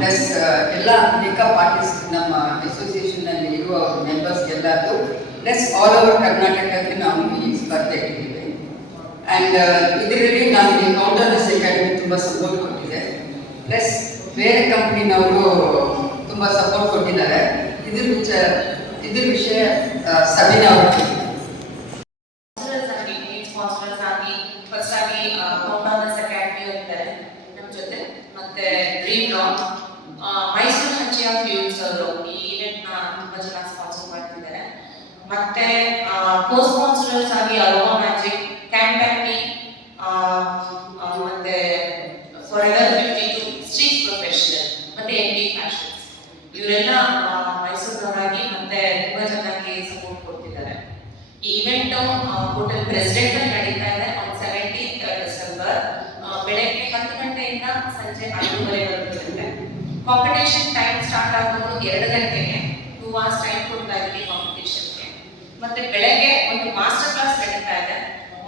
Plus ಎಲ್ಲ makeup artist ನಮ್ಮ association ಅಲ್ಲಿ ಇರುವ ಮೆಂಬರ್ಸ್ ಎಲ್ಲರೂ ಪ್ಲಸ್ ಆಲ್ ಓವರ್ ಕರ್ನಾಟಕಕ್ಕೆ ನಾವು ಈ ಸ್ಪರ್ಧೆ ಇಟ್ಟಿದ್ದೇವೆ. ಆ್ಯಂಡ್ ಇದರಲ್ಲಿ ನಮಗೆ ಕೌಂಟರ್ನೆಸ್ ಅಕಾಡೆಮಿ ತುಂಬ ಸಪೋರ್ಟ್ ಕೊಟ್ಟಿದೆ ಪ್ಲಸ್ ಬೇರೆ ಕಂಪ್ನಿನವರು ತುಂಬ ಸಪೋರ್ಟ್ ಕೊಟ್ಟಿದ್ದಾರೆ. ಇದ್ರ ವಿಚಾರ ಇದ್ರ ವಿಷಯ ಸಭೆನ ಅವರು. ಸ್ಪಾನ್ಸರ್ಸ್ ಆಗಿ ಮೈಸೂರು ಹಂಚಿಯ ಫ್ಯೂಲ್ಸ್ ಅವರು ಈ ಈವೆಂಟ್ನ ತುಂಬಾ ಚೆನ್ನಾಗಿ ಸ್ಪಾನ್ಸರ್ ಮಾಡ್ತಿದ್ದಾರೆ. ಮತ್ತೆ ಕೋ ಸ್ಪಾನ್ಸರ್ಸ್ ಆಗಿ ಅಲೋ ಮ್ಯಾಜಿಕ್ ಕ್ಯಾಂಪ್ಯಾಮಿ ಮತ್ತೆ forever fifty two street professional ಮತ್ತೆ ಎಂ ಡಿ ಫ್ಯಾಷನ್ಸ್ ಇವರೆಲ್ಲ ಮೈಸೂರಿನವರಾಗಿ ಮತ್ತೆ ತುಂಬಾ ಚೆನ್ನಾಗಿ ಸಪೋರ್ಟ್ ಕೊಡ್ತಿದ್ದಾರೆ. ಈ ಇವೆಂಟ್ ಹೋಟೆಲ್ ಪ್ರೆಸಿಡೆಂಟ್ ನಡೀತಾ ಇದೆ ಆನ್ ಸೆವೆಂಟೀನ್ತ್ ಡಿಸೆಂಬರ್ ಬೆಳಗ್ಗೆ ಹತ್ತು ಗಂಟೆಯಿಂದ ಸಂಜೆ ಇರುತ್ತೆ ಕಾಂಪಿಟೇಷನ್ ಟೈಮ್ ಸ್ಟಾರ್ಟ್ ಆಗೋದು ಎರಡು ಗಂಟೆಗೆ. ಟೂ ಅವರ್ಸ್ ಟೈಮ್ ಕೊಡ್ತಾ ಇದ್ದೀವಿ ಕಾಂಪಿಟೇಷನ್ಗೆ ಮತ್ತೆ ಬೆಳಗ್ಗೆ ಒಂದು ಮಾಸ್ಟರ್ ಕ್ಲಾಸ್ ನಡೀತಾ ಇದೆ.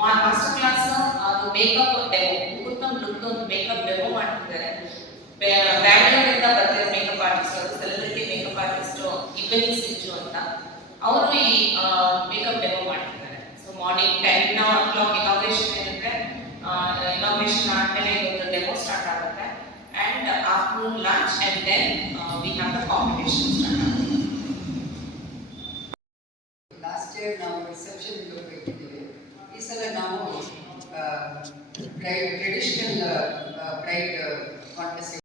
ಮಾಸ್ಟರ್ ಕ್ಲಾಸ್ ಅದು ಮೇಕಪ್ ಡೆಮೋ ಮುಕುತ್ನಮ್ ಲುಕ್ ಒಂದು ಮೇಕಪ್ ಡೆಮೋ ಮಾಡ್ತಿದ್ದಾರೆ. ಬ್ಯಾ- ಬ್ಯಾಂಗ್ಳೂರಿಂದ ಬರ್ತಿರೋ ಮೇಕಪ್ ಆರ್ಟಿಸ್ಟ್ ಅವರು celebrity makeup artist Ibbani Sinju ಅಂತ. ಅವರು ಈ ಮೇಕಪ್ ಡೆಮೋ ಮಾಡ್ತಿದ್ದಾರೆ. So morning ten and afternoon lunch, and then uh, we have the competitions. Last year, now reception we were going to do. Is there now uh, traditional uh, bride uh.